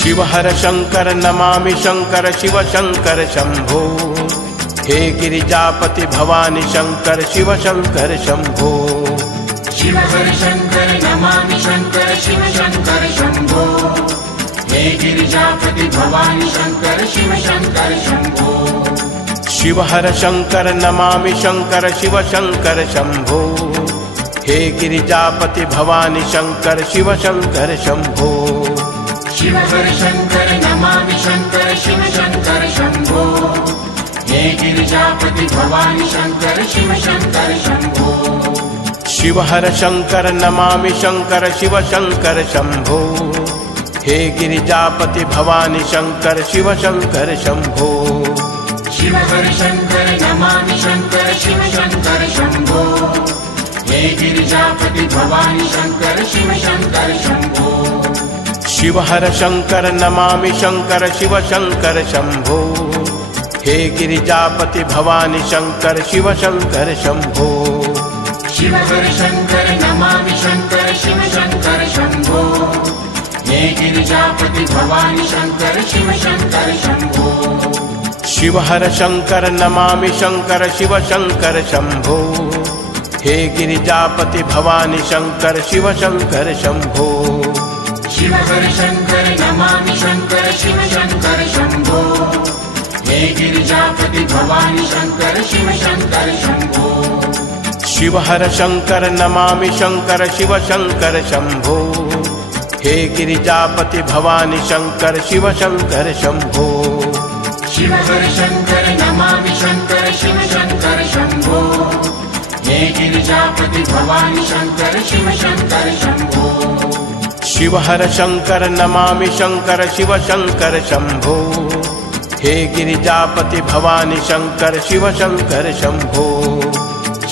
शिव हर शंकर नमामि शंकर शिव शंकर शंभो। हे गिरिजापति भवानी शंकर शिव शंकर शंभो। शिव हर शंकर नमामि शंकर शिव शंकर शंभो। हे गिरिजापति भवानी शंकर शिव शंकर शंभो। शिव हर शंकर नमामि शंकर शिव शंकर शंभो। हे गिरिजापति भवानी शंकर शिव शंकर शंभो। शिव हर शंकर नमामि शंकर शिव शंकर शंभो। हे गिरिजापति भवानी शंकर शिव शंकर शंभो। शिव हर शंकर नमामि शंकर शिव शंकर शंभो। हे गिरिजापति भवानी शंकर शिव शंकर शंभो। शिव हर शंकर नमामि शंकर शिव शंकर शंभो। हे गिरिजापति भवानी शंकर शिव शंकर शंभो। शिव हर शंकर नमामि शंकर शिव शंकर शंभो। हे गिरिजापति भवानी शंकर शिव शंकर शंभो। शिव हर शंकर नमामि शंकर शिव शंकर शंभो। हे गिरिजापति भवानी शंकर शिव शंकर शंभो। शिव हर शंकर नमामि शंकर शिव शंकर शंभो। हे गिरिजापति भवानी शंकर शिव शंकर शंभो। शिव हर शंकर नमामि शंकर शिव शंकर शंभो। हे गिरिजापति भवानी शंकर शिव शंकर शंभो। शिव हर शंकर नमामि शंकर शिव शंकर शंभो। हे गिरिजापति भवानी शंकर शिव शंकर शंभो। शिव हर शंकर नमामि शंकर शिव शंकर शंभो। हे गिरिजापति भवानी शंकर शिव शंकर शंभो। शिव हर शंकर नमामि शंकर शिव शंकर शंभो। हे गिरिजापति भवानी शंकर शिव शंकर शंभो।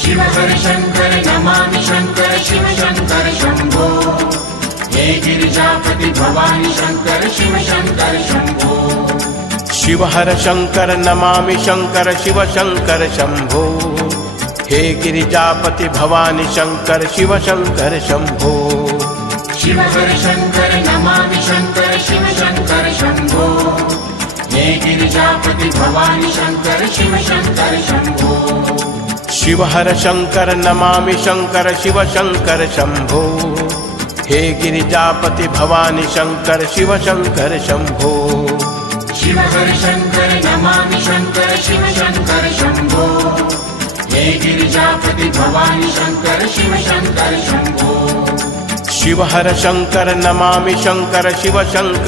शिव हर शंकर नमामि शंकर शिव शंकर शंभो। हे गिरिजापति भवानी शंकर शिव शंकर शंभो। शिव हर शंकर नमामि शंकर शिव शंकर शंभो। हे गिरिजापति भवानी शंकर शिव शंकर शंभो। शिव हर शंकर नमामि शंकर शिव शंकर शंभो। हे गिरिजापति भवानी शंकर शिव शंकर शंभो। शिव हर शंकर नमामि शंकर शिव शंकर शंभो। हे गिरिजापति भवानी शंकर शिव शंकर शंभो। शिव हर शंकर नमामि शंकर शिव शंकर शंभो। हे गिरिजापति भवानी शंकर शिव शंकर शंभो। शिव हर शंकर नमामि शंकर शिव शंकर